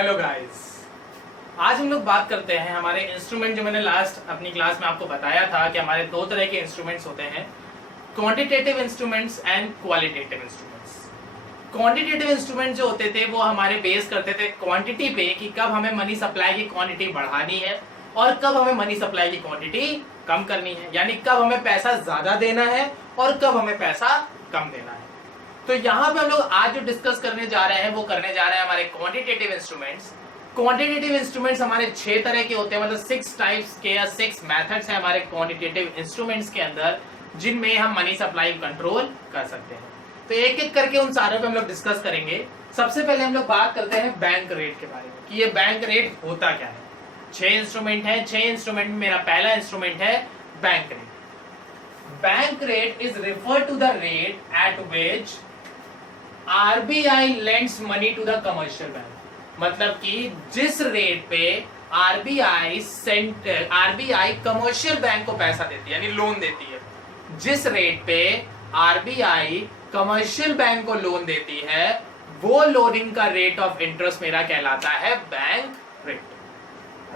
Hello guys, आज हम लोग बात करते हैं हमारे इंस्ट्रूमेंट। जो मैंने लास्ट अपनी क्लास में आपको बताया था कि हमारे दो तरह के इंस्ट्रूमेंट्स होते हैं, quantitative instruments and qualitative instruments. Quantitative instrument जो होते थे वो हमारे बेस करते थे क्वांटिटी पे कि कब हमें मनी सप्लाई की क्वांटिटी बढ़ानी है और कब हमें मनी सप्लाई की क्वांटिटी कम करनी है, यानी कब हमें पैसा ज्यादा देना है और कब हमें पैसा कम देना है। तो यहाँ पे हम लोग आज जो डिस्कस करने जा रहे हैं वो करने जा रहे हैं हमारे क्वांटिटेटिव इंस्ट्रूमेंट्स। क्वांटिटेटिव इंस्ट्रूमेंट्स हमारे 6 तरह के होते हैं, मतलब 6 टाइप्स के या 6 मेथड्स हैं हमारे क्वांटिटेटिव इंस्ट्रूमेंट्स के अंदर, जिनमें हम मनी सप्लाई कंट्रोल कर सकते हैं। तो एक एक करके उन सारे पे हम लोग डिस्कस करेंगे। सबसे पहले हम लोग बात करते हैं बैंक रेट के बारे में कि ये बैंक रेट होता क्या है। 6 इंस्ट्रूमेंट है, 6 इंस्ट्रूमेंट में मेरा पहला इंस्ट्रूमेंट है bank rate. Bank rate is refer to the rate at which RBI lends money to the commercial bank। मतलब कि जिस रेट पे RBI कमर्शियल बैंक को पैसा देती है, यानी लोन देती है, जिस रेट पे RBI कमर्शियल बैंक को लोन देती है, वो लोनिंग का रेट ऑफ इंटरेस्ट मेरा कहलाता है बैंक रेट।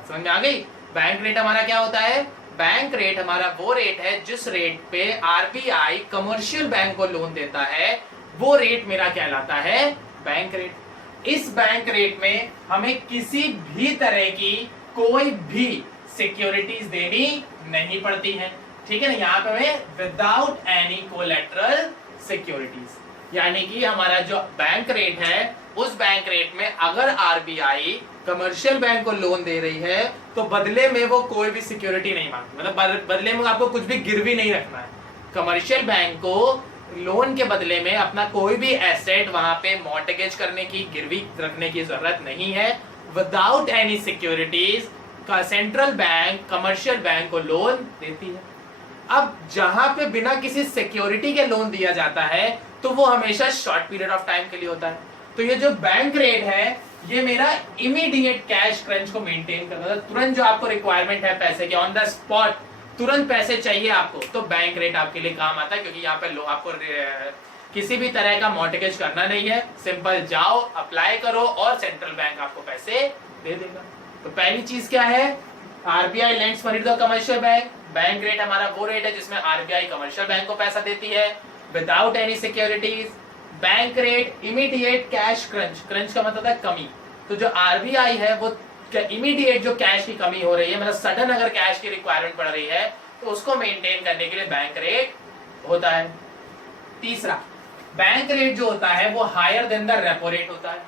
समझ में आ गई? बैंक रेट हमारा क्या होता है? बैंक रेट हमारा वो रेट है जिस रेट पे RBI कमर्शियल बैंक को लोन देता है, वो रेट मेरा कहलाता है बैंक रेट। इस बैंक रेट में हमें किसी भी तरह की कोई भी सिक्योरिटीज देनी नहीं पड़ती है, ठीक है ना। यहाँ पे हमें विदाउट एनी कोलेटरल सिक्योरिटीज, यानी कि हमारा जो बैंक रेट है उस बैंक रेट में अगर RBI कमर्शियल बैंक को लोन दे रही है तो बदले में वो कोई भी सिक्योरिटी नहीं मांगती, मतलब बदले में आपको कुछ भी गिरवी नहीं रखना है। कमर्शियल बैंक को लोन के बदले में अपना कोई भी एसेट वहां पे मॉर्टगेज करने की, गिरवी रखने की जरूरत नहीं है। विदाउट एनी सिक्योरिटीज का सेंट्रल बैंक कमर्शियल बैंक को लोन देती है। अब जहां पे बिना किसी सिक्योरिटी के लोन दिया जाता है तो वो हमेशा शॉर्ट पीरियड ऑफ टाइम के लिए होता है। तो ये जो बैंक रेट है ये मेरा इमीडिएट कैश क्रंच को मेंटेन करता है। तुरंत जो आपको रिक्वायरमेंट है पैसे की, ऑन द स्पॉट तुरंत पैसे चाहिए आपको, तो बैंक रेट आपके लिए काम आता है, क्योंकि यहाँ पे आपको किसी भी तरह का मॉर्टगेज करना नहीं है। सिंपल जाओ, अप्लाई करो और सेंट्रल बैंक आपको पैसे दे देगा। तो पहली चीज क्या है? RBI lends money to the commercial bank। Bank rate हमारा वो रेट है जिसमें RBI कमर्शियल बैंक को पैसा देती है without any securities. Bank rate immediate cash crunch, crunch का मतलब है कमी। तो जो RBI है वो इमीडिएट जो कैश की कमी हो रही है, मतलब सडन अगर कैश की रिक्वायरमेंट पड़ रही है तो उसको मेंटेन करने के लिए बैंक रेट होता है। तीसरा, बैंक रेट जो होता है वो higher than the repo rate होता है।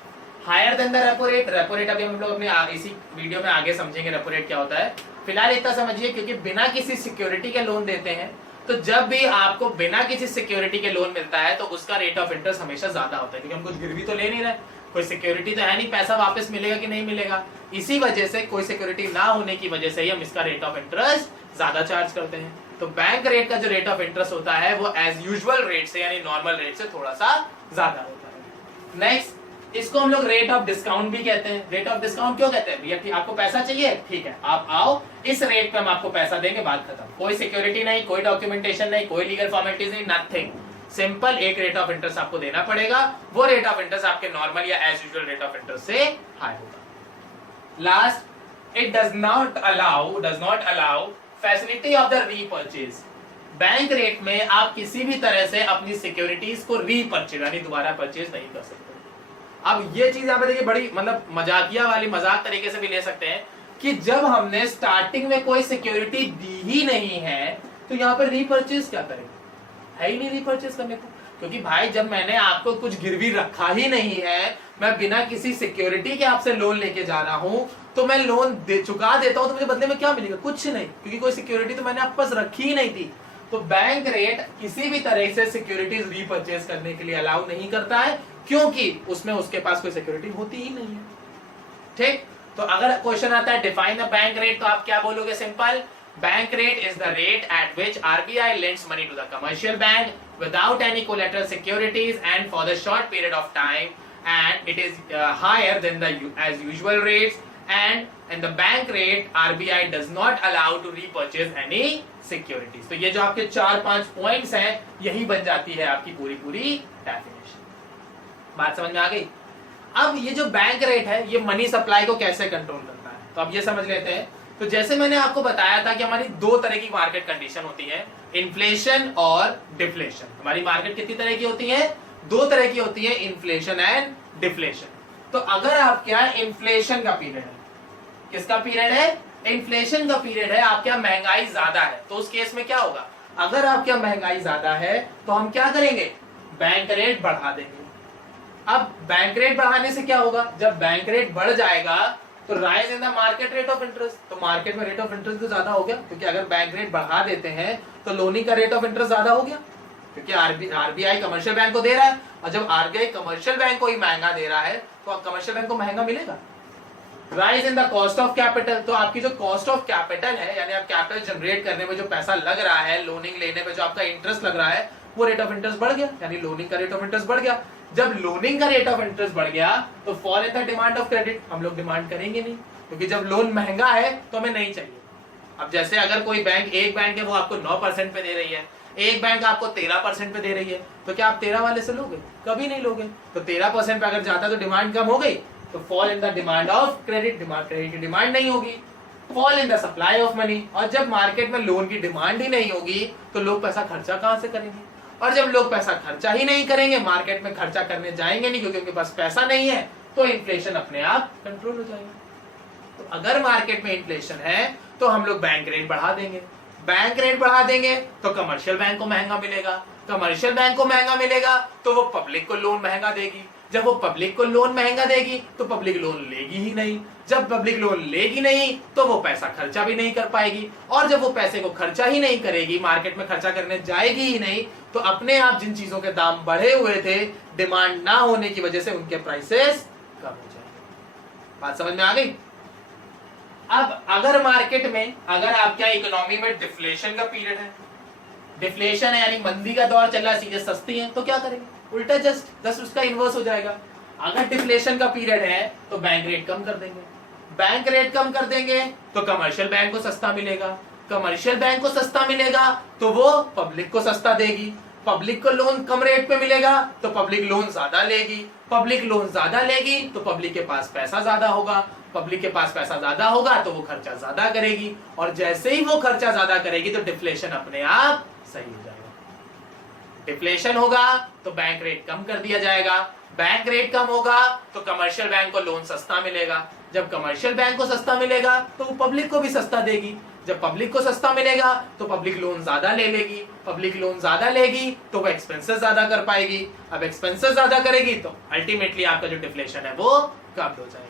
Higher than the repo rate, repo rate अभी हम लोग अपने इसी वीडियो में आगे समझेंगे रेपो रेट क्या होता है। फिलहाल इतना समझिए, क्योंकि बिना किसी सिक्योरिटी के लोन देते हैं, तो जब भी आपको बिना किसी सिक्योरिटी के लोन मिलता है तो उसका रेट ऑफ इंटरेस्ट हमेशा ज्यादा होता है, क्योंकि हम कुछ गिरवी तो ले नहीं रहे, कोई सिक्योरिटी तो है नहीं, पैसा वापस मिलेगा कि नहीं मिलेगा। इसी वजह से, कोई सिक्योरिटी ना होने की वजह से ही हम इसका रेट ऑफ इंटरेस्ट ज्यादा चार्ज करते हैं। तो बैंक रेट का जो रेट ऑफ इंटरेस्ट होता है वो एज यूजुअल रेट से, यानी नॉर्मल रेट से थोड़ा सा ज्यादा होता है। नेक्स्ट, इसको हम लोग रेट ऑफ डिस्काउंट भी कहते हैं। रेट ऑफ डिस्काउंट क्यों कहते हैं? भैया कि आपको पैसा चाहिए, ठीक है, आप आओ, इस रेट पे हम आपको पैसा देंगे, बात खत्म। कोई सिक्योरिटी नहीं, कोई डॉक्यूमेंटेशन नहीं, कोई लीगल फॉर्मेलिटीज नहीं, नथिंग। सिंपल एक रेट ऑफ इंटरेस्ट आपको देना पड़ेगा। वो रेट ऑफ इंटरेस्ट आपके नॉर्मल या as usual rate of interest से हाई होगा। Last, it does not allow facility of the repurchase. Bank rate में आप किसी भी तरह से अपनी सिक्योरिटीज को रीपर्चेज यानी दोबारा परचेज नहीं कर सकते। अब ये चीज यहाँ पे देखिए बड़ी मतलब मजाकिया वाली, मजाक तरीके से भी ले सकते हैं कि जब हमने स्टार्टिंग में कोई सिक्योरिटी दी ही नहीं है तो यहाँ पे रीपर्चेज क्या करेंगे? है ही नहीं रीपर्चेज करने को, क्योंकि भाई जब मैंने आपको कुछ गिरवी रखा ही नहीं है, मैं बिना किसी सिक्योरिटी के आपसे लोन लेके जा रहा हूं, तो मैं लोन चुका देता हूं तो मुझे बदले में क्या मिलेगा? कुछ नहीं, क्योंकि कोई सिक्योरिटी तो मैंने आपके पास रखी ही नहीं थी। तो बैंक रेट किसी भी तरह से सिक्योरिटीज रीपर्चेज करने के लिए अलाउ नहीं करता है, क्योंकि उसमें उसके पास कोई सिक्योरिटी होती ही नहीं है। ठीक, तो अगर क्वेश्चन आता है डिफाइन द बैंक रेट, तो आप क्या बोलोगे? Simple, bank rate is the rate at which RBI lends money to the commercial bank without any collateral securities and for the short period of time, and it is higher than the as usual rates, and in the bank rate RBI does not allow to repurchase any securities। तो ये जो आपके 4-5 points हैं, यही बन जाती है आपकी पूरी डेफिनेशन। बात समझ में आ गई? अब ये जो बैंक रेट है ये मनी सप्लाई को कैसे कंट्रोल करता है, तो अब ये समझ लेते हैं। तो जैसे मैंने आपको बताया था कि हमारी दो तरह की मार्केट कंडीशन होती है, इन्फ्लेशन और डिफ्लेशन। हमारी मार्केट कितनी तरह की होती है, दो तरह की होती है, इन्फ्लेशन एंड डिफ्लेशन। तो अगर आपके यहाँ इन्फ्लेशन का पीरियड है, किसका पीरियड है, इन्फ्लेशन का पीरियड है, आपके यहाँ महंगाई ज्यादा है, तो उस केस में क्या होगा, अगर आपके यहाँ महंगाई ज्यादा है तो हम क्या करेंगे, बैंक रेट बढ़ा देंगे। अब बैंक रेट बढ़ाने से क्या होगा, जब बैंक रेट बढ़ जाएगा तो rise in the market rate of interest, तो मार्केट में रेट ऑफ इंटरेस्ट तो ज्यादा हो गया, क्योंकि अगर बैंक रेट बढ़ा देते हैं तो लोनिंग का रेट ऑफ इंटरेस्ट ज्यादा हो गया, क्योंकि आरबीआई कमर्शियल बैंक को दे रहा है, और जब आरबीआई कमर्शियल बैंक को ही महंगा दे रहा है तो कमर्शियल बैंक को महंगा मिलेगा। Rise in the cost of capital, तो आपकी जो कॉस्ट ऑफ कैपिटल है, यानी आप कैपिटल जनरेट करने में जो पैसा लग रहा है, लोनिंग लेने में जो आपका इंटरेस्ट लग रहा है, वो रेट ऑफ इंटरेस्ट बढ़ गया, यानी लोनिंग का रेट ऑफ इंटरेस्ट बढ़ गया। जब लोनिंग का रेट ऑफ इंटरेस्ट बढ़ गया तो fall in the demand of credit, हम लोग डिमांड करेंगे नहीं, क्योंकि जब लोन महंगा है तो हमें नहीं चाहिए। अब जैसे अगर कोई बैंक, एक बैंक है वो आपको 9% पे दे रही है, एक बैंक आपको 13% पे दे रही है, तो क्या आप 13 वाले से लोगे, कभी नहीं लोगे। तो 13% पे अगर जाता तो डिमांड कम हो गई, तो fall in the demand of credit, credit की डिमांड नहीं होगी, fall in the supply of money, और जब मार्केट में लोन की डिमांड ही नहीं होगी तो लोग पैसा खर्चा कहां से करेंगे, और जब लोग पैसा खर्चा ही नहीं करेंगे, मार्केट में खर्चा करने जाएंगे नहीं क्योंकि उनके पास पैसा नहीं है, तो इन्फ्लेशन अपने आप कंट्रोल हो जाएगा। तो अगर मार्केट में इन्फ्लेशन है तो हम लोग बैंक रेट बढ़ा देंगे, बैंक रेट बढ़ा देंगे तो कमर्शियल बैंक को महंगा मिलेगा, कमर्शियल बैंक को महंगा मिलेगा तो वो पब्लिक को लोन महंगा देगी, जब वो पब्लिक को लोन महंगा देगी तो पब्लिक लोन लेगी ही नहीं, जब पब्लिक लोन लेगी नहीं तो वो पैसा खर्चा भी नहीं कर पाएगी, और जब वो पैसे को खर्चा ही नहीं करेगी, मार्केट में खर्चा करने जाएगी ही नहीं, तो अपने आप जिन चीजों के दाम बढ़े हुए थे, डिमांड ना होने की वजह से उनके प्राइसेस कम हो जाएंगे। बात समझ में आ गई। अब अगर मार्केट में, अगर आपके इकोनॉमी में डिफ्लेशन का पीरियड है, डिफ्लेशन है यानी मंदी का दौर चल रहा है, चीजें सस्ती हैं, तो क्या करेंगे, उल्टा जस्ट उसका इन्वर्स हो जाएगा। अगर डिफ्लेशन का पीरियड है तो बैंक रेट कम कर देंगे, बैंक रेट कम कर देंगे तो कमर्शियल बैंक को सस्ता मिलेगा, कमर्शियल बैंक को सस्ता मिलेगा तो वो पब्लिक को सस्ता देगी, पब्लिक को लोन कम रेट पे मिलेगा तो पब्लिक लोन ज्यादा लेगी, पब्लिक लोन ज्यादा लेगी तो पब्लिक के पास पैसा ज्यादा होगा, पब्लिक के पास पैसा ज्यादा होगा तो वो खर्चा ज्यादा करेगी, और जैसे ही वो खर्चा ज्यादा करेगी तो डिफ्लेशन अपने आप सही हो जाएगा। डिफ्लेशन होगा तो बैंक रेट कम कर दिया जाएगा, बैंक रेट कम होगा तो कमर्शियल बैंक को लोन सस्ता मिलेगा, जब कमर्शियल बैंक को सस्ता मिलेगा तो वो पब्लिक को भी सस्ता देगी, जब पब्लिक को सस्ता मिलेगा तो पब्लिक लोन ज्यादा ले लेगी, पब्लिक लोन ज्यादा लेगी तो वो एक्सपेंसेस ज्यादा कर पाएगी, अब एक्सपेंसेस ज्यादा करेगी तो अल्टीमेटली आपका जो डिफ्लेशन है वो कम हो जाएगा।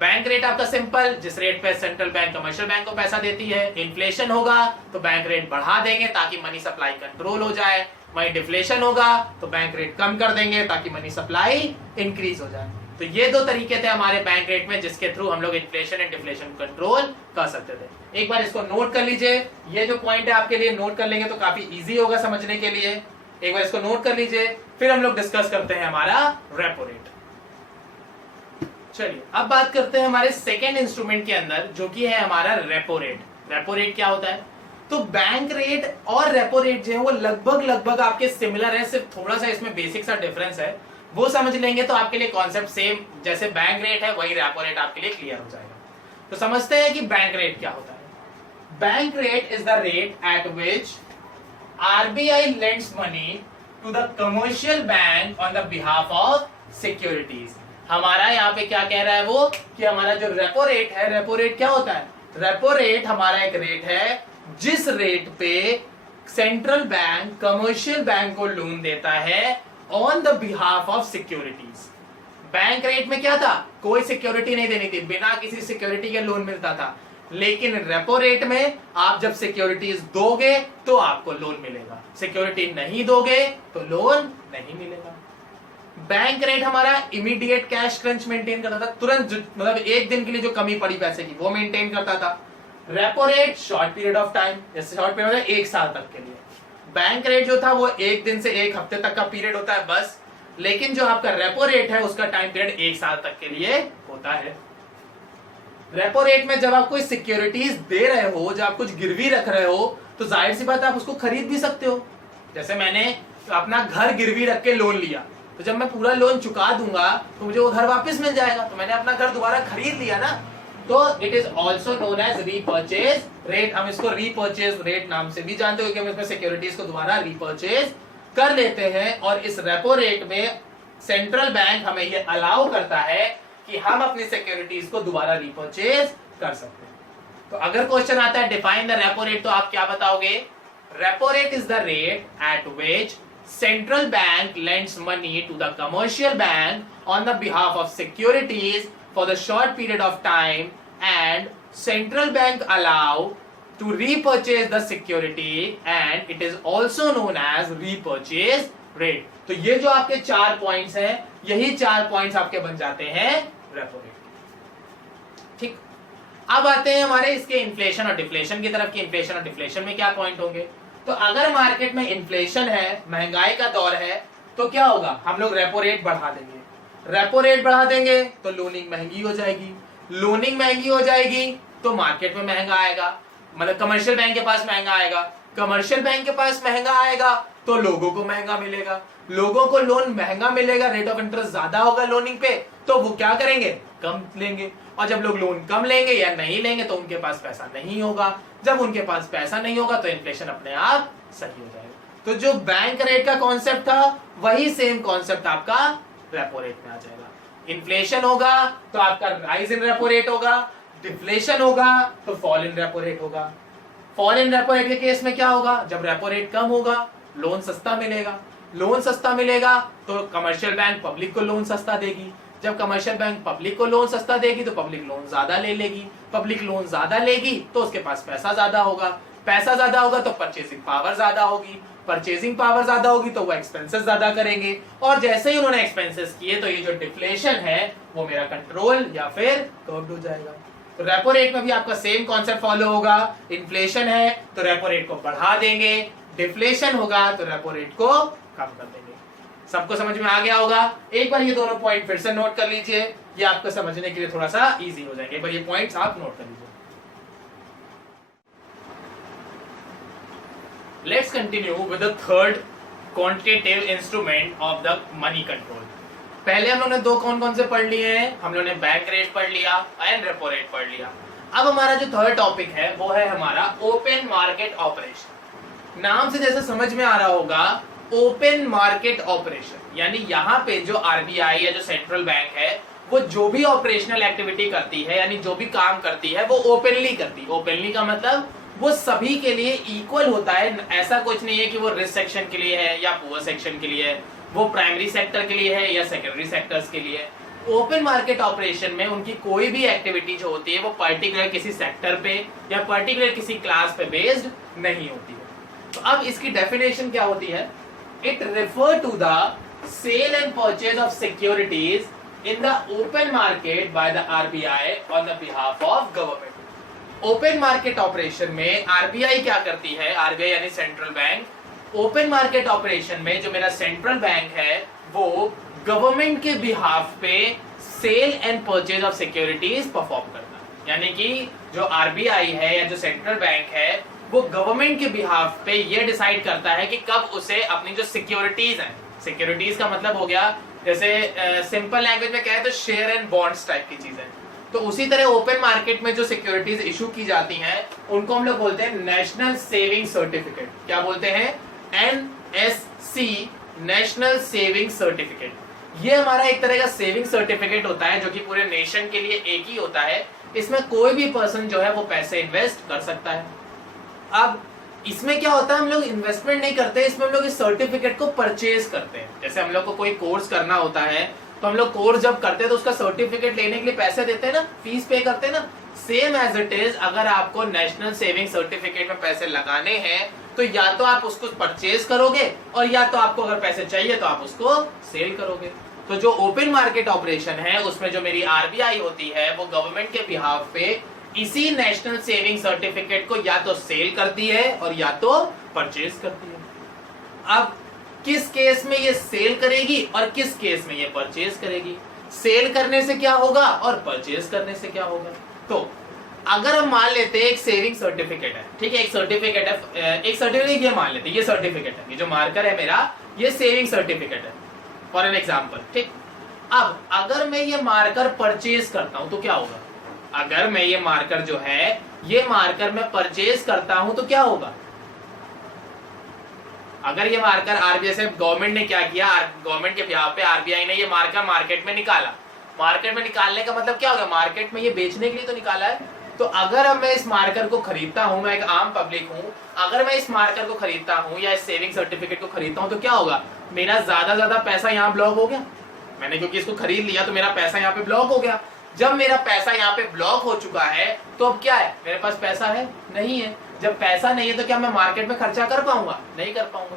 बैंक रेट आपका सिंपल, जिस रेट पे सेंट्रल बैंक कमर्शियल बैंक को पैसा देती है, इन्फ्लेशन होगा तो बैंक रेट बढ़ा देंगे ताकि मनी सप्लाई कंट्रोल हो जाए, वहीं डिफ्लेशन होगा तो बैंक रेट कम कर देंगे ताकि मनी सप्लाई इंक्रीज हो जाए। तो ये दो तरीके थे हमारे बैंक रेट में जिसके थ्रू हम लोग इन्फ्लेशन एंड डिफ्लेशन कंट्रोल कर सकते थे। एक बार इसको नोट कर लीजिए, ये जो पॉइंट है आपके लिए नोट कर लेंगे तो काफी इजी होगा समझने के लिए। एक बार इसको नोट कर लीजिए, फिर हम लोग डिस्कस करते हैं हमारा रेपो रेट। चलिए अब बात करते हैं हमारे सेकेंड इंस्ट्रूमेंट के अंदर जो कि है हमारा रेपो रेट। रेपो रेट क्या होता है, तो बैंक रेट और रेपो रेट जो है वो लगभग आपके सिमिलर है, सिर्फ थोड़ा सा इसमें बेसिक सा डिफरेंस है, वो समझ लेंगे तो आपके लिए कॉन्सेप्ट सेम जैसे बैंक रेट है वही रेपो रेट आपके लिए क्लियर हो जाएगा। तो समझते हैं कि बैंक रेट क्या होता है। Bank rate is the rate at which RBI lends money to the commercial bank on the behalf of securities. हमारा यहाँ पे क्या कह रहा है वो कि हमारा जो रेपो रेट है, रेपो रेट क्या होता है, रेपो रेट हमारा एक रेट है जिस रेट पे सेंट्रल बैंक कमर्शियल बैंक को लोन देता है on the behalf of securities. Bank rate में क्या था, कोई सिक्योरिटी नहीं देनी थी, बिना किसी सिक्योरिटी के लोन मिलता था, लेकिन रेपो रेट में आप जब सिक्योरिटीज दोगे तो आपको लोन मिलेगा, सिक्योरिटी नहीं दोगे तो लोन नहीं मिलेगा। बैंक रेट हमारा इमीडिएट कैश क्रंच मेंटेन करता था, तुरंत मतलब एक दिन के लिए जो कमी पड़ी पैसे की वो मेंटेन करता था। Repo rate short period of time, जैसे शॉर्ट पीरियड होता है एक साल तक के लिए, बैंक रेट जो था वो एक दिन से एक हफ्ते तक का पीरियड होता है बस, लेकिन जो आपका रेपो रेट है उसका टाइम पीरियड एक साल तक के लिए होता है। रेपो रेट में जब आप कोई सिक्योरिटीज दे रहे हो, जब आप कुछ गिरवी रख रहे हो, तो जाहिर सी बात है आप उसको खरीद भी सकते हो। जैसे मैंने अपना घर गिरवी रख के लोन लिया, तो जब मैं पूरा लोन चुका दूंगा तो मुझे वो घर वापस मिल जाएगा, तो मैंने अपना घर दोबारा खरीद लिया ना। तो it is also known as repurchase rate. हम इसको रीपर्चेज रेट नाम से भी जानते हो, क्योंकि हम इसमें सिक्योरिटीज को दोबारा रीपर्चेज कर लेते हैं। और इस रेपो रेट में सेंट्रल बैंक हमें ये अलाउ करता है कि हम अपनी सिक्योरिटीज को दोबारा रीपर्चेज कर सकते हैं। तो अगर क्वेश्चन आता है डिफाइन द रेपो रेट, तो आप क्या बताओगे? Repo rate is the rate at which central bank lends money to the commercial bank on the behalf of securities for the short period of time and central bank allow to repurchase the security and it is also known as repurchase rate। तो ये जो आपके 4 points हैं, यही 4 points आपके बन जाते हैं रेपो रेट। ठीक, अब आते हैं हमारे इसके इन्फ्लेशन और डिफ्लेशन की तरफ। कि इन्फ्लेशन और डिफ्लेशन में क्या पॉइंट होंगे। तो अगर मार्केट में इन्फ्लेशन है, महंगाई का दौर है, तो क्या होगा? हम लोग रेपो रेट बढ़ा देंगे। रेपो रेट बढ़ा देंगे तो लोनिंग महंगी हो जाएगी, लोनिंग महंगी हो जाएगी तो मार्केट में महंगा आएगा, मतलब कमर्शियल बैंक के पास महंगा आएगा, कमर्शियल बैंक के पास महंगा आएगा तो लोगों को महंगा मिलेगा, लोगों को लोन महंगा मिलेगा, रेट ऑफ इंटरेस्ट ज्यादा होगा लोनिंग पे, तो वो क्या करेंगे? कम लेंगे। और जब लोग लोन कम लेंगे या नहीं लेंगे तो उनके पास पैसा नहीं होगा, जब उनके पास पैसा नहीं होगा तो इन्फ्लेशन अपने आप सही हो जाएगा। तो जो बैंक रेट का कॉन्सेप्ट था वही सेम कॉन्सेप्ट आपका रेपो रेट में आ जाएगा। इन्फ्लेशन होगा तो आपका राइज इन रेपो रेट होगा, डिफ्लेशन होगा तो फॉल इन रेपो रेट होगा। फॉल इन रेपो रेट के केस में क्या होगा? जब रेपो रेट कम होगा लोन सस्ता मिलेगा, लोन सस्ता मिलेगा तो कमर्शियल बैंक पब्लिक को लोन सस्ता देगी, जब कमर्शियल बैंक पब्लिक को लोन सस्ता देगी तो पब्लिक लोन ज्यादा ले लेगी, पब्लिक लोन ज्यादा लेगी तो उसके पास पैसा ज्यादा होगा, पैसा ज्यादा होगा तो परचेसिंग पावर ज्यादा होगी, परचेसिंग पावर ज्यादा होगी तो वो एक्सपेंसेस ज्यादा करेंगे, और जैसे ही उन्होंने एक्सपेंसेस किए तो ये जो डिफ्लेशन है वो मेरा कंट्रोल या फिर कर्व्ड हो जाएगा। तो रेपो रेट में भी आपका सेम कॉन्सेप्ट फॉलो होगा। इन्फ्लेशन है तो रेपो रेट को बढ़ा देंगे, डिफ्लेशन होगा तो रेपो रेट को कम कर देंगे। सबको समझ में आ गया होगा? एक बार ये दोनों पॉइंट फिर से नोट कर लीजिए, ये आपको समझने के लिए थोड़ा सा इजी हो जाएंगे। एक बार ये पॉइंट्स आप नोट कर लीजिए। Let's continue with the third quantitative instrument of the money control। पहले हम लोगों ने दो कौन कौन से पढ़ लिए हैं? हम लोगों ने बैंक रेट पढ़ लिया एंड रेपो रेट पढ़ लिया। अब हमारा जो थर्ड टॉपिक है वो है हमारा ओपन मार्केट ऑपरेशन। नाम से जैसे समझ में आ रहा होगा, ओपन मार्केट ऑपरेशन यानी यहाँ पे जो आरबीआई या जो सेंट्रल बैंक है वो जो भी ऑपरेशनल एक्टिविटी करती है, यानी जो भी काम करती है वो ओपनली करती है। ओपनली का मतलब वो सभी के लिए इक्वल होता है, ऐसा कुछ नहीं है कि वो रिच सेक्शन के लिए है या पुअर सेक्शन के लिए है, वो प्राइमरी सेक्टर के लिए है या सेकेंडरी सेक्टर्स के लिए। ओपन मार्केट ऑपरेशन में उनकी कोई भी एक्टिविटी जो होती है वो पर्टिकुलर किसी सेक्टर पे या पर्टिकुलर किसी क्लास पे बेस्ड नहीं होती है। तो अब इसकी डेफिनेशन क्या होती है? It refer to the sale and purchase of securities in the open market by the RBI on the behalf of government. Open market operation में आरबीआई क्या करती है? आरबीआई यानी central bank open market operation में जो मेरा central bank है वो गवर्नमेंट के बिहाफ पे sale and purchase of securities perform करता है। यानी कि जो आरबीआई है या जो सेंट्रल बैंक है वो गवर्नमेंट के बिहाफ पे ये डिसाइड करता है कि कब उसे अपनी जो सिक्योरिटीज है, सिक्योरिटीज का मतलब हो गया जैसे सिंपल लैंग्वेज में कहे तो शेयर एंड बॉन्ड्स टाइप की चीजें, तो उसी तरह ओपन मार्केट में जो सिक्योरिटीज इशू की जाती हैं उनको हम लोग बोलते हैं नेशनल सेविंग सर्टिफिकेट। क्या बोलते हैं? NSC, national saving certificate. ये हमारा एक तरह का सेविंग सर्टिफिकेट होता है जो कि पूरे नेशन के लिए एक ही होता है। इसमें कोई भी पर्सन जो है वो पैसे इन्वेस्ट कर सकता है। अब इसमें क्या होता है, हम लोग इन्वेस्टमेंट नहीं करते, इसमें हम लोग इस सर्टिफिकेट को परचेज करते हैं। जैसे हम लोग को कोई कोर्स करना होता है तो हम लोग कोर्स जब करते हैं तो उसका सर्टिफिकेट लेने के लिए पैसे देते हैं ना, फीस पे करते हैं ना। सेम एज इट इज अगर आपको नेशनल सेविंग सर्टिफिकेट में पैसे लगाने हैं तो या तो आप उसको परचेज करोगे और या तो आपको अगर पैसे चाहिए तो आप उसको सेल करोगे। तो जो ओपन मार्केट ऑपरेशन है उसमें जो मेरी आरबीआई होती है वो गवर्नमेंट के बिहाफ पे इसी नेशनल सेविंग सर्टिफिकेट को या तो सेल करती है और या तो परचेज करती है। अब किस केस में ये सेल करेगी और किस केस में ये परचेज करेगी? सेल करने से क्या होगा और परचेज करने से क्या होगा? तो अगर हम मान लेते हैं एक सेविंग सर्टिफिकेट है, ठीक है, एक सर्टिफिकेट है, एक सर्टिफिकेट ये मान लेते हैं, ये सर्टिफिकेट है, ये जो मार्कर है मेरा ये सेविंग सर्टिफिकेट है। फॉर एन एग्जाम्पल, ठीक। अब अगर मैं ये मार्कर परचेज करता हूं तो क्या होगा? अगर मैं ये मार्कर जो है, ये मार्कर मैं परचेज करता हूं तो क्या होगा? अगर ये मार्कर आरबीआई से गवर्नमेंट ने क्या किया, गवर्नमेंट के बिहाफ पे आरबीआई ने ये मार्कर मार्केट में निकाला। मार्केट में निकालने का मतलब क्या हो गया? मार्केट में ये बेचने के लिए तो निकाला है। तो अगर अब मैं इस मार्कर को खरीदता हूं, मैं एक आम पब्लिक हूं, अगर मैं इस मार्कर को खरीदता हूं या इस सेविंग सर्टिफिकेट को खरीदता हूं तो क्या होगा? मेरा ज्यादा पैसा यहाँ ब्लॉक हो गया। मैंने क्योंकि इसको खरीद लिया तो मेरा पैसा यहाँ पे ब्लॉक हो गया। जब मेरा पैसा यहाँ पे ब्लॉक हो चुका है तो अब क्या है? मेरे पास पैसा है नहीं है। जब पैसा नहीं है तो क्या मैं मार्केट में खर्चा कर पाऊंगा? नहीं कर पाऊंगा।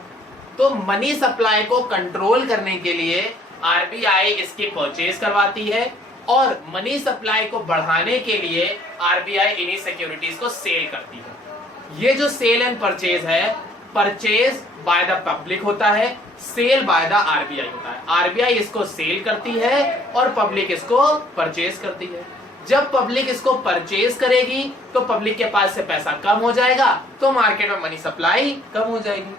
तो मनी सप्लाई को कंट्रोल करने के लिए आरबीआई इसकी परचेज करवाती है और मनी सप्लाई को बढ़ाने के लिए आरबीआई इन्हीं सिक्योरिटीज को सेल करती है। ये जो सेल एंड परचेज है, परचेज बाय द पब्लिक होता है, सेल बाय द आरबीआई होता है। आरबीआई इसको सेल करती है और पब्लिक इसको परचेज करती है। जब पब्लिक इसको परचेज करेगी तो पब्लिक के पास से पैसा कम हो जाएगा तो मार्केट में मनी सप्लाई कम हो जाएगी।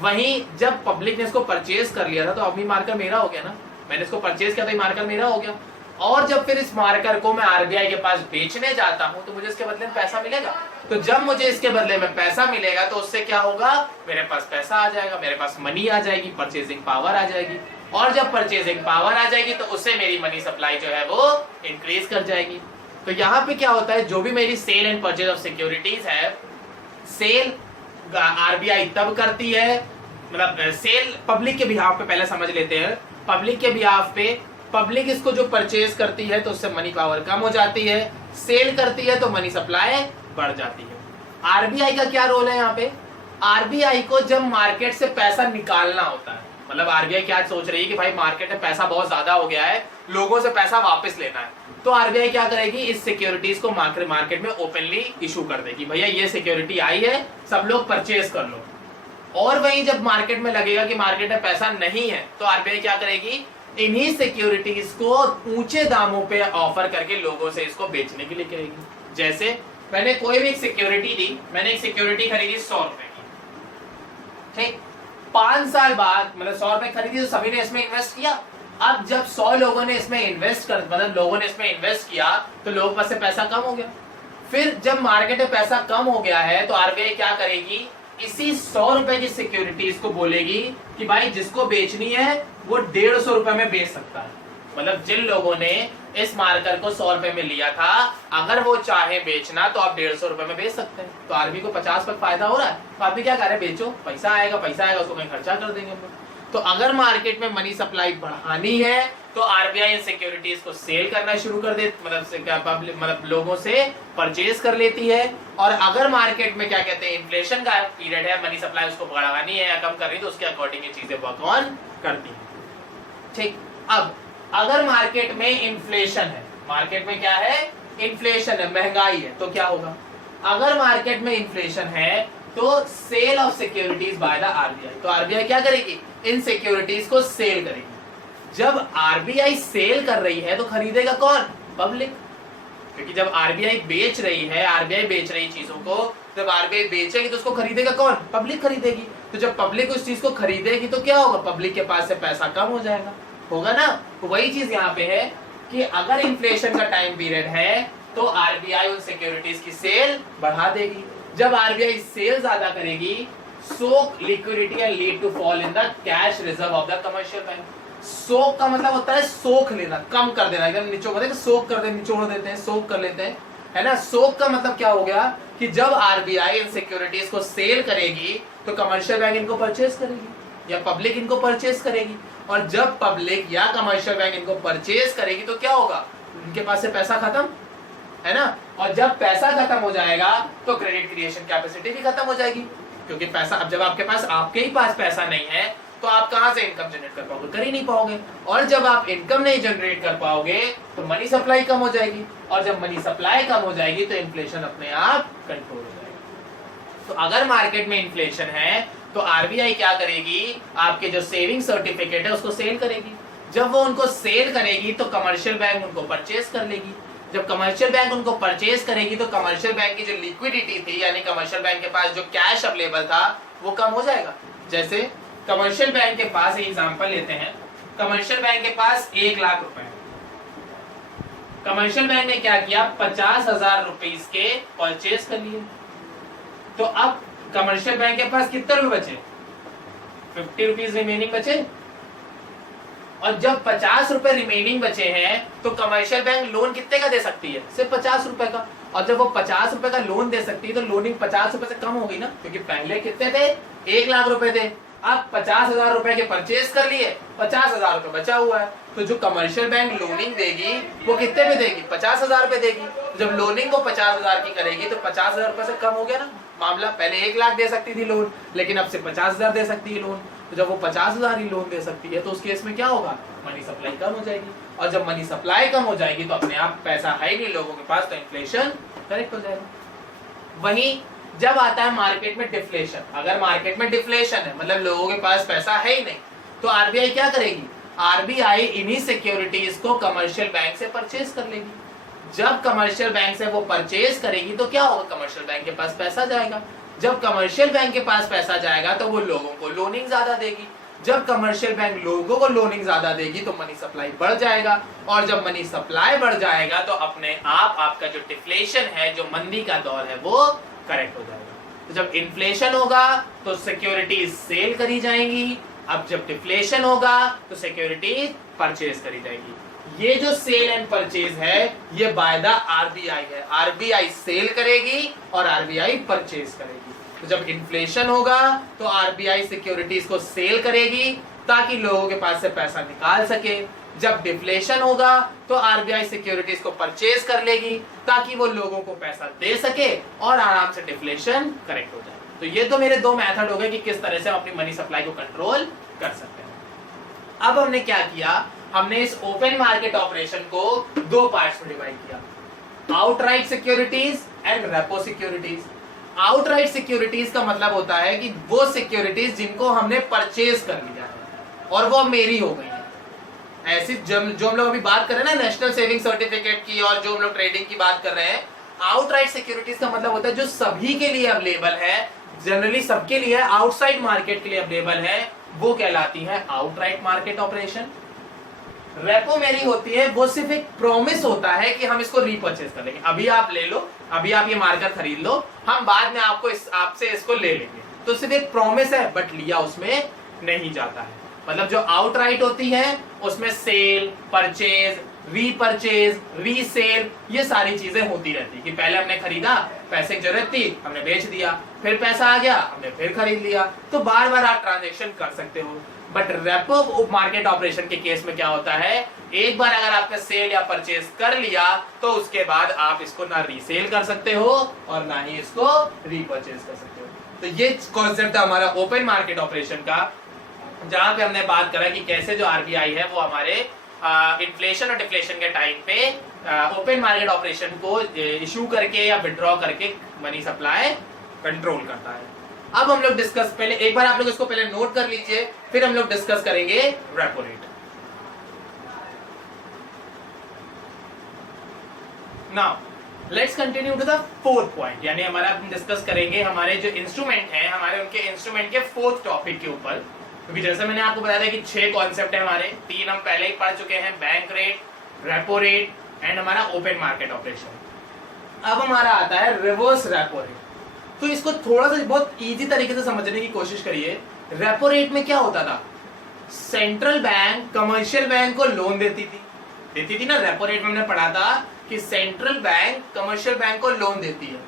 वहीं जब पब्लिक ने इसको परचेज कर लिया था तो अभी मार्कर मेरा हो गया ना, मैंने इसको परचेज किया तो मार्कर मेरा हो गया। और जब फिर इस मार्कर को मैं आरबीआई के पास बेचने जाता हूं तो मुझे इसके बदले में पैसा मिलेगा। तो जब मुझे इसके बदले में पैसा मिलेगा तो उससे क्या होगा? मेरे पास पैसा आ जाएगा, मेरे पास मनी आ जाएगी, परचेजिंग पावर आ जाएगी। और जब परचेजिंग पावर आ जाएगी तो उससे मेरी मनी सप्लाई जो है वो इंक्रीज कर जाएगी। तो यहाँ पे क्या होता है? जो भी मेरी sale and purchase of securities है, सेल आरबीआई तब करती है, मतलब सेल पब्लिक के बिहाफ पे पहले समझ लेते हैं। पब्लिक के बिहाफ पे पब्लिक इसको जो परचेज करती है तो उससे मनी पावर कम हो जाती है, सेल करती है तो मनी सप्लाई बढ़ जाती है। आरबीआई का क्या रोल है यहाँ पे? आरबीआई को जब मार्केट से पैसा निकालना होता है, मतलब आरबीआई क्या सोच रही है कि भाई मार्केट में पैसा बहुत ज्यादा हो गया है, लोगों से पैसा वापस लेना है, तो आरबीआई क्या करेगी? इस सिक्योरिटीज को मार्केट में ओपनली इशू कर देगी, भैया ये सिक्योरिटी आई है, सब लोग परचेज कर लो। और वहीं जब मार्केट में लगेगा कि मार्केट में पैसा नहीं है तो आरबीआई क्या करेगी? इन्हीं सिक्योरिटीज को ऊंचे दामों पे ऑफर करके लोगों से इसको बेचने के लिए करेगी। जैसे मैंने कोई भी एक सिक्योरिटी दी, मैंने एक सिक्योरिटी खरीदी 100 रुपए की, ठीक। 5 साल बाद मतलब 100 रुपए खरीदी तो सभी ने इसमें इन्वेस्ट किया। अब जब 100 लोगों ने इसमें इन्वेस्ट कर मतलब लोगों ने इसमें इन्वेस्ट किया तो लोगों के पास से पैसा कम हो गया। फिर जब मार्केट में पैसा कम हो गया है तो आरबीआई क्या करेगी? इसी 100 रुपए की सिक्योरिटीज को बोलेगी कि भाई जिसको बेचनी है वो 150 रुपए में बेच सकता है। मतलब जिन लोगों ने इस मार्कर को 100 रुपए में लिया था, अगर वो चाहे बेचना तो आप 150 रुपए में बेच सकते हैं। तो आरबीआई को 50 तक फायदा हो रहा है, तो आरबीआई क्या कर रहे हैं? बेचो, पैसा आएगा उसको कहीं खर्चा कर देंगे हम लोग। तो अगर मार्केट में मनी सप्लाई बढ़ानी है तो आरबीआई इन सिक्योरिटीज को सेल करना शुरू कर दे, मतलब लोगों से परचेज कर लेती है। और अगर मार्केट में क्या कहते हैं इन्फ्लेशन का पीरियड है, मनी सप्लाई उसको बढ़ानी है या कम करनी, तो उसके अकॉर्डिंग ये चीजें वर्क ऑन करती है, ठीक। अब अगर मार्केट में इन्फ्लेशन है, मार्केट में क्या है? इन्फ्लेशन है, महंगाई है, तो क्या होगा? अगर मार्केट में इन्फ्लेशन है तो sale of securities by the RBI, तो आरबीआई क्या करेगी? इन सिक्योरिटीज को सेल करेगी। जब आरबीआई सेल कर रही है तो खरीदेगा कौन? पब्लिक। क्योंकि जब आरबीआई बेच रही है, आरबीआई बेच रही चीजों को, जब आरबीआई बेचेगी तो उसको खरीदेगा कौन? पब्लिक खरीदेगी। तो जब पब्लिक उस चीज को खरीदेगी तो क्या होगा? पब्लिक के पास से पैसा कम हो जाएगा, होगा ना। तो वही चीज यहाँ पे है कि अगर इन्फ्लेशन का टाइम पीरियड है तो आरबीआई उन सिक्योरिटीज की सेल बढ़ा देगी। जब आरबीआई सेल ज्यादा करेगी, soak liquidity and lead to fall in the cash reserve of the commercial bank. Soak का मतलब होता है सोख लेना, कम कर देना, एकदम निचोड़ देते, सोक कर देते, निचोड़ देते हैं, सोक कर लेते हैं, है ना। सोक का मतलब क्या हो गया कि जब आरबीआई इन सिक्योरिटीज को सेल करेगी तो कमर्शियल बैंक इनको परचेज करेगी या पब्लिक इनको परचेज करेगी। और जब पब्लिक या कमर्शियल बैंक इनको परचेज करेगी तो क्या होगा? उनके पास से पैसा खत्म, है ना। और जब पैसा खत्म हो जाएगा तो क्रेडिट क्रिएशन कैपेसिटी भी खत्म हो जाएगी, क्योंकि पैसा, अब जब आपके ही पास पैसा नहीं है तो आप कहां से इनकम जनरेट कर पाओगे? कर ही नहीं पाओगे। और जब आप इनकम नहीं जनरेट कर पाओगे तो मनी सप्लाई कम हो जाएगी, और जब मनी सप्लाई कम हो जाएगी तो इन्फ्लेशन अपने आप कंट्रोल हो जाएगा। तो अगर मार्केट में इन्फ्लेशन है तो आरबीआई क्या करेगी? आपके जो सेविंग सर्टिफिकेट है उसको सेल करेगी। जब वो उनको सेल करेगी तो कमर्शियल बैंक उनको परचेज कर लेगी। जब कमर्शियल बैंक उनको परचेज करेगी तो कमर्शियल बैंक की जो लिक्विडिटी थी, यानी कमर्शियल बैंक के पास जो कैश अवेलेबल था, वो कम हो जाएगा। जैसे कमर्शियल बैंक के पास, एग्जांपल लेते हैं, कमर्शियल बैंक के पास 1 लाख रुपए, कमर्शियल बैंक ने क्या किया, 50,000 रुपीज के परचेज कर लिए। तो अब कमर्शियल बैंक के पास कितने रुपए बचे, 50 रुपीज रिमेनिंग बचे। और जब 50 रुपए रिमेनिंग बचे हैं तो कमर्शियल बैंक लोन कितने का दे सकती है, सिर्फ 50 रुपए का। और जब वो 50 रुपए का लोन दे सकती है तो लोनिंग 50 रुपए से कम होगी ना, क्योंकि पहले कितने थे, 1 लाख रुपए थे। अब 50,000 रुपए के परचेज कर लिए, 50,000 रुपए बचा हुआ है। तो जो कमर्शियल बैंक लोनिंग देगी वो कितने में देगी, 50,000 रुपए देगी। जब लोनिंग को 50,000 की करेगी तो 50,000 रुपए से कम हो गया ना मामला। पहले 1 लाख दे सकती थी लोन, लेकिन अब से 50,000 दे सकती है लोन। तो जब वो 50,000 ही लोन दे सकती है तो उस केस में क्या होगा, मनी सप्लाई कम हो जाएगी। और जब मनी सप्लाई कम हो जाएगी तो अपने आप पैसा है ही नहीं लोगों के पास, तो इन्फ्लेशन करेक्ट हो जाएगा। वहीं जब आता है मार्केट में डिफ्लेशन, अगर मार्केट में डिफ्लेशन है मतलब लोगों के पास पैसा है ही नहीं, तो आरबीआई क्या करेगी, आरबीआई इन्हीं सिक्योरिटीज को कमर्शियल बैंक से परचेज कर लेगी। जब कमर्शियल बैंक से वो परचेज करेगी तो क्या होगा, कमर्शियल बैंक के पास पैसा जाएगा। जब कमर्शियल बैंक के पास पैसा जाएगा तो वो लोगों को लोनिंग ज्यादा देगी। जब कमर्शियल बैंक लोगों को लोनिंग ज्यादा देगी तो मनी सप्लाई बढ़ जाएगा। और जब मनी सप्लाई बढ़ जाएगा तो अपने आप आपका जो डिफ्लेशन है, जो मंदी का दौर है, वो करेक्ट हो जाएगा। तो जब इन्फ्लेशन होगा तो सिक्योरिटीज सेल करी जाएंगी, अब जब डिफ्लेशन होगा तो सिक्योरिटीज परचेज करी जाएगी। ये जो सेल एंड परचेज है ये बाय द आरबीआई है। आरबीआई सेल करेगी और आरबीआई परचेज करेगी। तो जब इन्फ्लेशन होगा तो आरबीआई सिक्योरिटीज को सेल करेगी ताकि लोगों के पास से पैसा निकाल सके। जब डिफ्लेशन होगा तो आरबीआई सिक्योरिटीज को परचेज कर लेगी ताकि वो लोगों को पैसा दे सके और आराम से डिफ्लेशन करेक्ट हो जाए। तो ये तो मेरे 2 मेथड हो गए कि किस तरह से हम अपनी मनी सप्लाई को कंट्रोल कर सकते हैं। अब हमने क्या किया, हमने इस ओपन मार्केट ऑपरेशन को 2 पार्ट्स में डिवाइड किया, outright securities and repo securities. Outright securities का मतलब होता है कि वो सिक्योरिटीज जिनको हमने परचेज कर लिया है और वो मेरी हो गई है। ऐसी जो हम लोग अभी बात कर रहे हैं ना नेशनल सेविंग सर्टिफिकेट की, और जो हम लोग ट्रेडिंग की बात कर रहे हैं, आउटराइट सिक्योरिटीज का मतलब होता है जो सभी के लिए अवेलेबल है, जनरली सबके लिए, आउटसाइड मार्केट के लिए अवेलेबल है, वो कहलाती है आउटराइट मार्केट ऑपरेशन। रेपो मेरी होती है, वो सिर्फ एक प्रॉमिस होता है कि हम इसको रीपर्चेज कर लेंगे। अभी आप ले लो, अभी आप ये मार्कर खरीद लो, हम बाद में आपसे इसको ले लेंगे। तो सिर्फ एक प्रॉमिस है, बट लिया उसमें नहीं जाता है। मतलब जो आउटराइट होती है उसमें सेल, परचेज, रीपरचेज, रीसेल, ये सारी चीजें होती रहती है कि पहले हमने खरीदा, पैसे की जरूरत थी, हमने बेच दिया, फिर पैसा आ गया, हमने फिर खरीद लिया। तो बार बार आप ट्रांजेक्शन कर सकते हो। बट रेपो मार्केट ऑपरेशन के केस में क्या होता है, एक बार अगर आपने सेल या परचेज कर लिया तो उसके बाद आप इसको ना रीसेल कर सकते हो और ना ही इसको रीपरचेज कर सकते हो। तो ये कॉन्सेप्ट है हमारा ओपन मार्केट ऑपरेशन का, जहां पे हमने बात करा कि कैसे जो आरबीआई है वो हमारे इन्फ्लेशन और डिफ्लेशन के टाइम पे ओपन मार्केट ऑपरेशन को इशू करके या विड्रॉ करके मनी सप्लाई कंट्रोल करता है। अब हम लोग डिस्कस, पहले एक बार आप लोग इसको पहले नोट कर लीजिए, फिर हम लोग डिस्कस करेंगे repo rate. Now let's continue to the 4th point, यानी हमारा हम डिस्कस करेंगे हमारे जो इंस्ट्रूमेंट हैं, हमारे उनके इंस्ट्रूमेंट के 4th टॉपिक के ऊपर। क्योंकि जैसे मैंने आपको बताया था कि 6 कॉन्सेप्ट है हमारे, 3 हम पहले ही पढ़ चुके हैं, bank rate, repo rate and हमारा ओपन मार्केट ऑपरेशन। अब हमारा आता है रिवर्स रेपो रेट। तो इसको थोड़ा सा बहुत इजी तरीके से समझने की कोशिश करिए। रेपो रेट में क्या होता था, सेंट्रल बैंक कमर्शियल बैंक को लोन देती थी ना। रेपो रेट में हमने पढ़ा था कि सेंट्रल बैंक कमर्शियल बैंक को लोन देती है।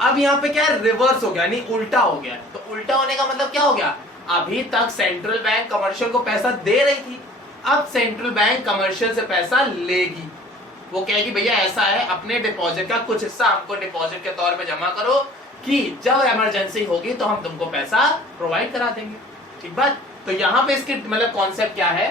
अब यहाँ पे क्या है, रिवर्स हो गया, यानी उल्टा हो गया। तो उल्टा होने का मतलब क्या हो गया, अभी तक सेंट्रल बैंक कमर्शियल को पैसा दे रही थी, अब सेंट्रल बैंक कमर्शियल से पैसा लेगी। वो कहेगी भैया ऐसा है, अपने डिपॉजिट का कुछ हिस्सा हमको डिपॉजिट के तौर पे जमा करो कि जब इमरजेंसी होगी तो हम तुमको पैसा प्रोवाइड करा देंगे। ठीक बात। तो यहाँ पे इसकी मतलब कॉन्सेप्ट क्या है,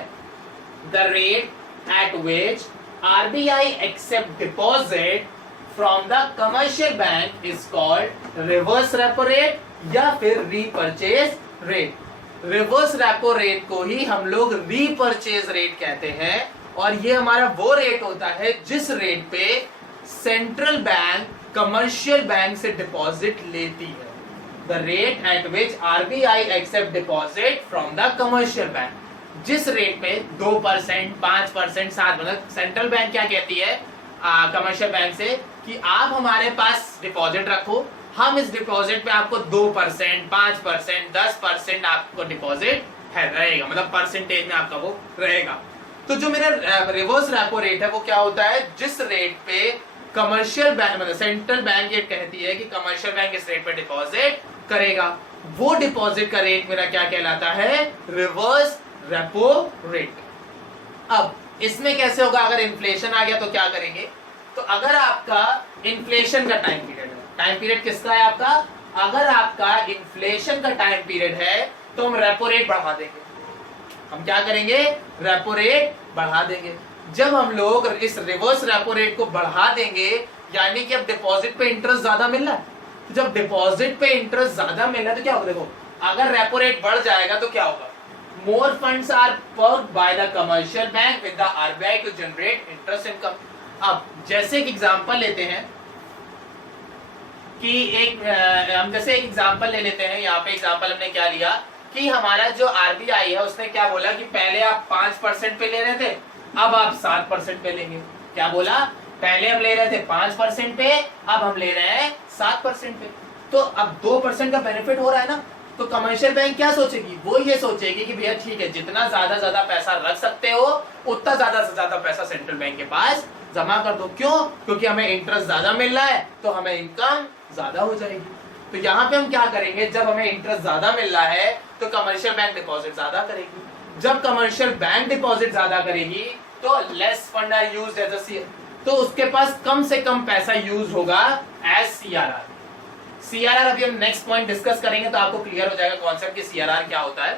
the rate at which RBI accept deposit from the commercial bank is called reverse repo rate या फिर repurchase rate. Reverse repo rate को ही हम लोग रीपरचेज रेट कहते हैं, और ये हमारा वो रेट होता है जिस रेट पे सेंट्रल बैंक कमर्शियल बैंक से डिपॉजिट लेती है। The rate at which RBI accept deposit from the commercial bank. जिस रेट पे 2%, 5%, 7, मतलब सेंट्रल बैंक क्या कहती है कमर्शियल बैंक से कि आप हमारे पास डिपॉजिट रखो, हम इस डिपॉजिट पे आपको 2%, 5%, 10% आपको डिपॉजिट है रहेगा, मतलब परसेंटेज में आपका वो रहेगा। तो जो मेरा रिवर्स रेपो रेट है वो क्या होता है, जिस रेट पे कमर्शियल बैंक मतलब सेंट्रल बैंक ये कहती है कि कमर्शियल बैंक इस रेट पे डिपॉजिट करेगा, वो डिपॉजिट का रेट मेरा क्या कहलाता है, रिवर्स रेपो रेट। अब इसमें कैसे होगा, अगर इन्फ्लेशन आ गया तो क्या करेंगे, तो अगर आपका इन्फ्लेशन का टाइम पीरियड है, टाइम पीरियड किसका है आपका, अगर आपका इन्फ्लेशन का टाइम पीरियड है तो हम रेपो रेट बढ़ा देंगे। हम क्या करेंगे, रेपो रेट बढ़ा देंगे। जब हम लोग इस रिवर्स रेपो रेट को बढ़ा देंगे यानी कि अब डिपॉजिट पे इंटरेस्ट ज्यादा मिल रहा है, तो जब डिपॉजिट पे इंटरेस्ट ज्यादा मिल रहा है तो क्या होगा, देखो अगर रेपो रेट बढ़ जाएगा तो क्या होगा, more funds are parked by the commercial bank with the RBI to generate interest income. अब जैसे एक एग्जांपल लेते हैं कि हम जैसे एक एग्जांपल ले लेते हैं, यहाँ पे एग्जांपल हमने क्या लिया कि हमारा जो आरबीआई है उसने क्या बोला कि पहले आप 5% पे ले रहे थे, अब आप 7% पे लेंगे। क्या बोला, पहले हम ले रहे थे 5% पे, अब हम ले रहे हैं 7% पे। तो अब 2% का बेनिफिट हो रहा है ना, तो कमर्शियल बैंक क्या सोचेगी, वो ये सोचेगी कि भैया ठीक है, जितना ज्यादा पैसा रख सकते हो उतना ज्यादा से ज्यादा पैसा सेंट्रल बैंक के पास जमा कर दो। क्यों, क्योंकि हमें इंटरेस्ट ज्यादा मिल रहा है तो हमें इनकम ज्यादा हो जाएगी। तो यहाँ पे हम क्या करेंगे, जब हमें इंटरेस्ट ज्यादा मिल रहा है तो कमर्शियल बैंक डिपॉजिट ज्यादा करेगी। जब कमर्शियल बैंक डिपॉजिट ज्यादा करेगी तो less fund are used as a CR, तो उसके पास कम से कम पैसा यूज होगा एज सीआरआर। सीआरआर अभी हम नेक्स्ट पॉइंट डिस्कस करेंगे तो आपको क्लियर हो जाएगा कॉन्सेप्ट कि सीआरआर क्या होता है।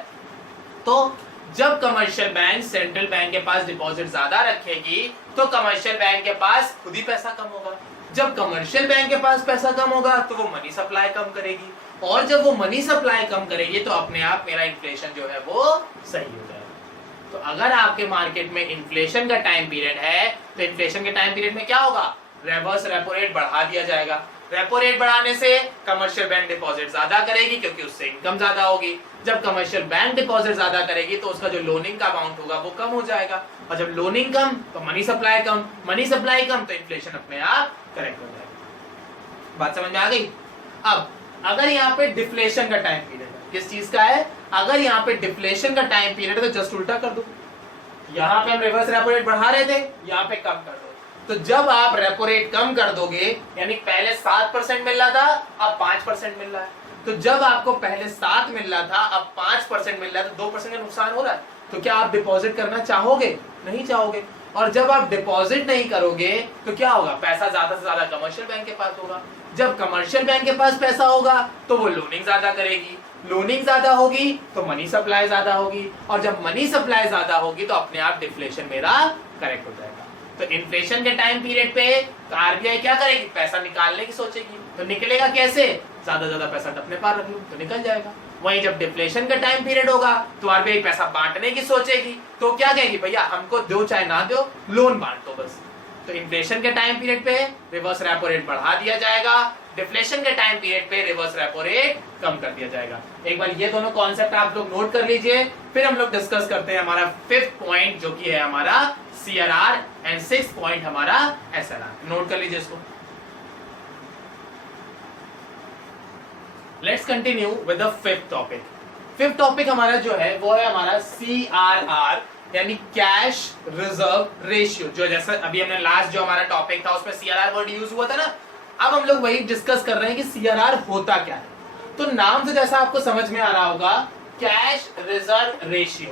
तो जब कमर्शियल बैंक सेंट्रल बैंक के पास डिपॉजिट ज्यादा रखेगी तो कमर्शियल बैंक के पास खुद ही पैसा कम होगा। जब कमर्शियल बैंक के पास पैसा कम होगा तो वो मनी सप्लाई कम करेगी, और जब वो मनी सप्लाई कम करेगी तो अपने आप मेरा इन्फ्लेशन जो है वो सही हो जाएगा। तो अगर आपके मार्केट में इन्फ्लेशन का टाइम पीरियड है तो इन्फ्लेशन के टाइम पीरियड में क्या होगा, रिवर्स रेपो रेट बढ़ा दिया जाएगा। रेपो रेट बढ़ाने से कमर्शियल बैंक डिपॉजिट ज्यादा करेगी क्योंकि उससे इनकम ज्यादा होगी। जब कमर्शियल बैंक डिपॉजिट ज्यादा करेगी तो उसका जो लोनिंग का अमाउंट होगा वो कम हो जाएगा, और जब लोनिंग कम तो मनी सप्लाई कम, मनी सप्लाई कम तो इन्फ्लेशन अपने आप करेक्ट हो जाएगा। बात समझ में आ गई। अब अगर यहाँ पे डिफ्लेशन का टाइम पीरियड है, किस चीज का है, अगर यहाँ पे डिफ्लेशन का टाइम पीरियड है तो जस्ट उल्टा कर दो, यहाँ पे हम रिवर्स रेपो रेट बढ़ा रहे थे, यहाँ पे कम कर दो। तो जब आप रेपो रेट कम कर दोगे यानी पहले 7% मिल रहा था अब 5% मिल रहा है, तो जब आपको पहले 7 मिल रहा था अब 5% मिल रहा है तो 2% का नुकसान हो रहा है। तो क्या आप डिपॉजिट करना चाहोगे, नहीं चाहोगे। और जब आप डिपॉजिट नहीं करोगे तो क्या होगा, पैसा ज्यादा से ज्यादा कमर्शियल बैंक के पास होगा। जब कमर्शियल बैंक के पास पैसा होगा तो वो लोनिंग ज्यादा करेगी, लोनिंग ज्यादा होगी तो मनी सप्लाई ज्यादा होगी, और जब मनी सप्लाई ज्यादा होगी तो अपने आप डिफ्लेशन मेरा करेक्ट हो जाएगा। तो इन्फ्लेशन के टाइम पीरियड पे आरबीआई क्या करेगी, पैसा निकालने की सोचेगी। तो निकलेगा कैसे, ज्यादा पैसा अपने पास रख लो तो निकल जाएगा। वहीं जब डिफ्लेशन का टाइम पीरियड होगा तो आरबीआई पैसा बांटने की सोचेगी, तो क्या कहेगी, भैया हमको दो चाहे ना दो, लोन बांट दो बस। तो इन्फ्लेशन के टाइम पीरियड पे रिवर्स रेपो रेट बढ़ा दिया जाएगा, डिफ्लेशन के टाइम पीरियड पे रिवर्स रेपो रेट कम कर दिया जाएगा। एक बार ये दोनों कॉन्सेप्ट आप लोग नोट कर लीजिए, फिर हम लोग डिस्कस करते हैं हमारा 5th पॉइंट जो कि है हमारा सीआरआर, एंड 6th पॉइंट हमारा एसएलआर। नोट कर लीजिए इसको। Let's continue with the 5th topic. 5th topic हमारा जो है वो है हमारा सीआरआर यानी कैश रिजर्व रेशियो। जो जैसा अभी हमने लास्ट जो हमारा टॉपिक था उसमें सीआरआर वर्ड यूज हुआ था ना, अब हम लोग वही डिस्कस कर रहे हैं कि सीआरआर होता क्या है। तो नाम से जैसा आपको समझ में आ रहा होगा, cash reserve ratio.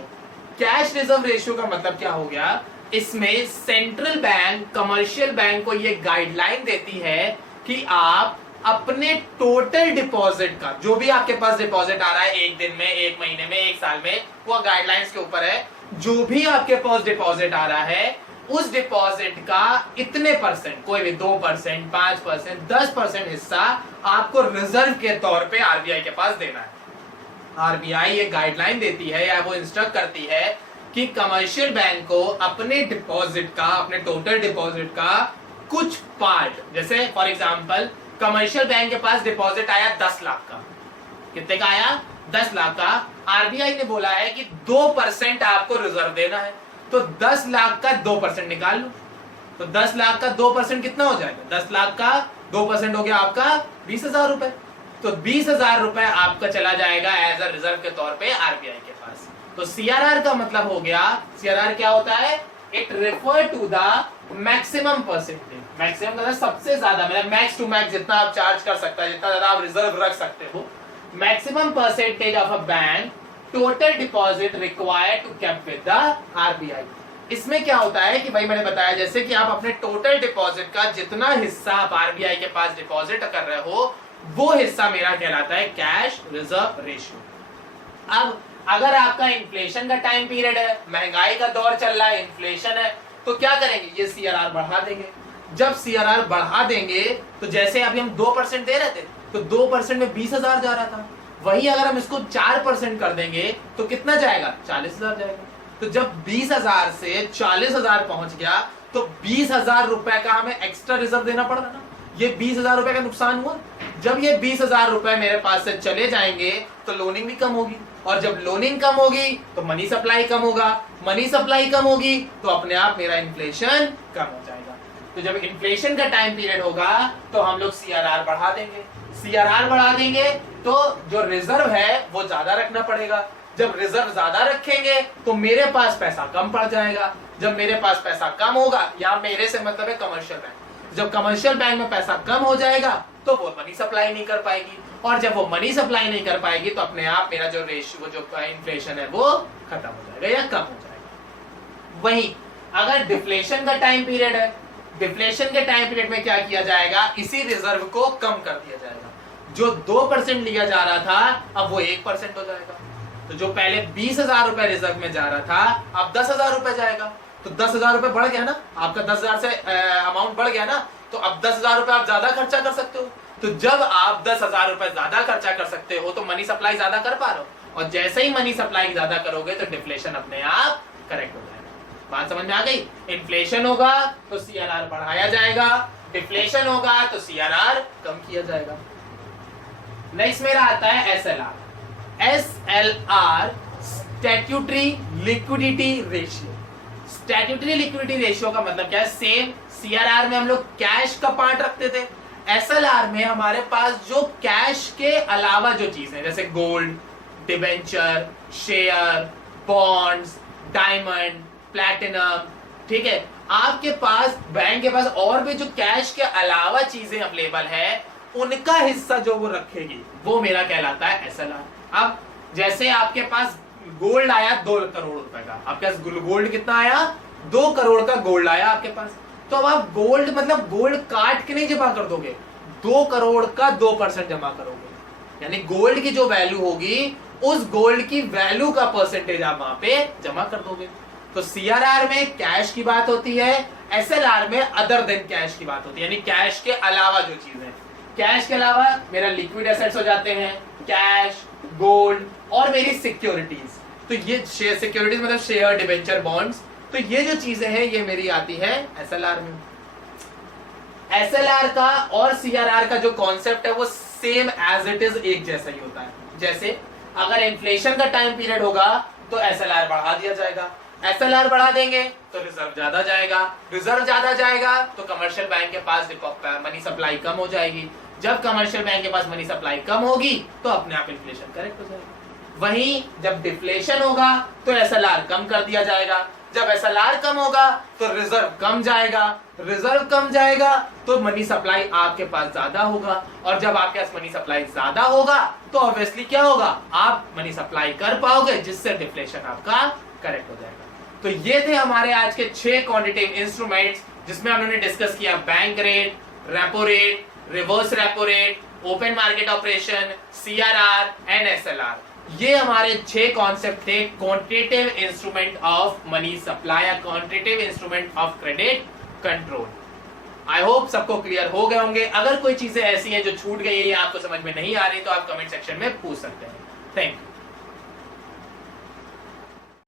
Cash reserve ratio का मतलब क्या हो गया, इसमें सेंट्रल बैंक कमर्शियल बैंक को ये गाइडलाइन देती है कि आप अपने टोटल डिपॉजिट का, जो भी आपके पास डिपॉजिट आ रहा है एक दिन में, एक महीने में, एक साल में, वो गाइडलाइंस के ऊपर है, जो भी आपके पास डिपॉजिट आ रहा है उस डिपॉजिट का इतने परसेंट, कोई भी 2%, 5%, 10% हिस्सा आपको रिजर्व के तौर पे आरबीआई के पास देना है। आरबीआई ये गाइडलाइन देती है या वो इंस्ट्रक्ट करती है कि कमर्शियल बैंक को अपने डिपॉजिट का, अपने टोटल डिपॉजिट का कुछ पार्ट, जैसे फॉर एग्जांपल कमर्शियल बैंक के पास डिपॉजिट आया 10 लाख का, कितने का आया, 10 लाख का, आरबीआई ने बोला है कि 2% आपको रिजर्व देना है, तो 10 लाख का 2% निकाल लो। तो 10 लाख का 2% कितना हो जाएगा? 10 लाख का 2% हो गया आपका 20,000 रुपए। तो 20,000 रुपए आपका चला जाएगा एज अ रिजर्व के तौर पे आरबीआई के पास। तो सीआरआर का मतलब हो गया, सीआरआर क्या होता है? It refer to the maximum percentage. Maximum मतलब सबसे ज्यादा, मतलब मैक्स टू मैक्स जितना आप चार्ज कर सकते हैं, जितना ज्यादा आप रिजर्व रख सकते हो। Maximum percentage of a bank total deposit required to keep with the RBI. इसमें क्या होता है कि भाई मैंने बताया जैसे कि आप अपने टोटल डिपॉजिट का जितना हिस्सा आप आरबीआई के पास डिपॉजिट कर रहे हो, वो हिस्सा मेरा कहलाता है कैश रिजर्व रेशियो। अब अगर आपका इन्फ्लेशन का टाइम पीरियड है, महंगाई का दौर चल रहा है, इन्फ्लेशन है, तो क्या करेंगे? ये सीआरआर बढ़ा देंगे। जब सीआरआर बढ़ा देंगे तो जैसे अभी हम 2% दे रहे थे, तो 2% में 20,000 जा रहा था, वही अगर हम इसको 4% कर देंगे तो कितना जाएगा? 40,000 जाएगा। तो जब 20,000 से 40,000 पहुंच गया तो 20,000 रुपए का हमें एक्स्ट्रा रिजर्व देना पड़ रहा ना। ये 20,000 रुपए का नुकसान हुआ। जब ये 20,000 रुपए मेरे पास से चले जाएंगे तो लोनिंग भी कम होगी, और जब लोनिंग कम होगी तो मनी सप्लाई कम होगा, मनी सप्लाई कम होगी तो अपने आप मेरा इन्फ्लेशन कम हो जाएगा। तो जब इन्फ्लेशन का टाइम पीरियड होगा तो हम लोग सीआरआर बढ़ा देंगे। सीआरआर बढ़ा देंगे तो जो रिजर्व है वो ज्यादा रखना पड़ेगा। जब रिजर्व ज्यादा रखेंगे तो मेरे पास पैसा कम पड़ जाएगा। जब मेरे पास पैसा कम होगा, यहाँ मेरे से मतलब है कमर्शियल बैंक, जब कमर्शियल बैंक में पैसा कम हो जाएगा तो वो मनी सप्लाई नहीं कर पाएगी, और जब वो मनी सप्लाई नहीं कर पाएगी तो अपने आप मेरा जो रेशियो, जो इन्फ्लेशन है वो खत्म हो जाएगा या कम हो जाएगा। वहीं अगर डिफ्लेशन का टाइम पीरियड है, डिफ्लेशन के टाइम पीरियड में क्या किया जाएगा? इसी रिजर्व को कम कर दिया जाएगा। जो 2% लिया जा रहा था अब वो 1% हो जाएगा। तो जो पहले 20,000 रुपए रिजर्व में जा रहा था अब 10,000 रुपए जाएगा। तो 10,000 रुपए बढ़ गया ना, आपका 10,000 से अमाउंट बढ़ गया ना, तो अब 10,000 रुपए आप ज्यादा खर्चा कर सकते हो। तो जब आप 10,000 रुपए ज्यादा खर्चा कर सकते हो तो मनी सप्लाई ज्यादा कर पा रहे हो, और जैसे ही मनी सप्लाई ज्यादा करोगे तो डिफ्लेशन अपने आप करेक्ट हो जाएगा। बात समझ में आ गई? इन्फ्लेशन होगा तो सीआरआर बढ़ाया जाएगा, डिफ्लेशन होगा तो सीआरआर कम किया जाएगा। नेक्स्ट मेरा आता है SLR. SLR statutory liquidity ratio. Statutory liquidity ratio का मतलब क्या है? सेम सीआरआर में हम लोग कैश का पार्ट रखते थे, एसएलआर में हमारे पास जो कैश के अलावा जो चीजें जैसे gold, debenture, share, bonds, diamond, platinum, ठीक है, आपके पास बैंक के पास और भी जो कैश के अलावा चीजें अवेलेबल है, उनका हिस्सा जो वो रखेगी वो मेरा कहलाता है एसएलआर। अब जैसे आपके पास गोल्ड आया 2 करोड़ रुपए का, आपके पास गोल्ड कितना आया? 2 करोड़ का गोल्ड आया आपके पास। तो अब आप गोल्ड मतलब गोल्ड काट के नहीं जमा कर दोगे, 2 करोड़ का 2% जमा करोगे, यानी गोल्ड की जो वैल्यू होगी उस गोल्ड की वैल्यू का परसेंटेज आप वहां पे जमा कर दोगे। तो सीआरआर में कैश की बात होती है, एसएलआर में अदर देन कैश की बात होती है, यानी कैश के अलावा जो चीजें, कैश के अलावा मेरा लिक्विड एसेट्स हो जाते हैं, कैश, गोल्ड और मेरी सिक्योरिटीज। तो ये शेयर सिक्योरिटीज मतलब शेयर, डिबेंचर, बॉन्ड्स, तो ये जो चीजें हैं ये मेरी आती है एसएलआर में। एसएलआर का और सीआरआर का जो कॉन्सेप्ट है वो सेम एज इट इज एक जैसा ही होता है। जैसे अगर इन्फ्लेशन का टाइम पीरियड होगा तो एसएलआर बढ़ा दिया जाएगा, एसएलआर बढ़ा देंगे तो रिजर्व ज्यादा जाएगा, रिजर्व ज्यादा जाएगा तो कमर्शियल बैंक के पास मनी सप्लाई कम हो जाएगी, जब कमर्शियल बैंक के पास मनी सप्लाई कम होगी तो अपने आप इन्फ्लेशन करेक्ट हो जाएगा। वहीं जब डिफ्लेशन होगा तो एसएलआर कम कर दिया जाएगा, जब एसएलआर कम होगा तो रिजर्व कम जाएगा, रिजर्व कम जाएगा तो मनी सप्लाई आपके पास ज्यादा होगा, और जब आपके पास मनी सप्लाई ज्यादा होगा तो ऑब्वियसली क्या होगा? आप मनी सप्लाई कर पाओगे जिससे डिफ्लेशन आपका करेक्ट हो जाएगा। तो ये थे हमारे आज के 6 क्वांटिटेटिव इंस्ट्रूमेंट्स जिसमें हमने डिस्कस किया bank rate, repo rate, reverse repo rate, open market operation, CRR and SLR. ये हमारे 6 कॉन्सेप्ट थे quantitative instrument of money supply या quantitative instrument of credit control. I hope सबको क्लियर हो गए होंगे। अगर कोई चीजें ऐसी हैं जो छूट गई है या आपको समझ में नहीं आ रही तो आप कमेंट सेक्शन में पूछ सकते हैं। Thank you.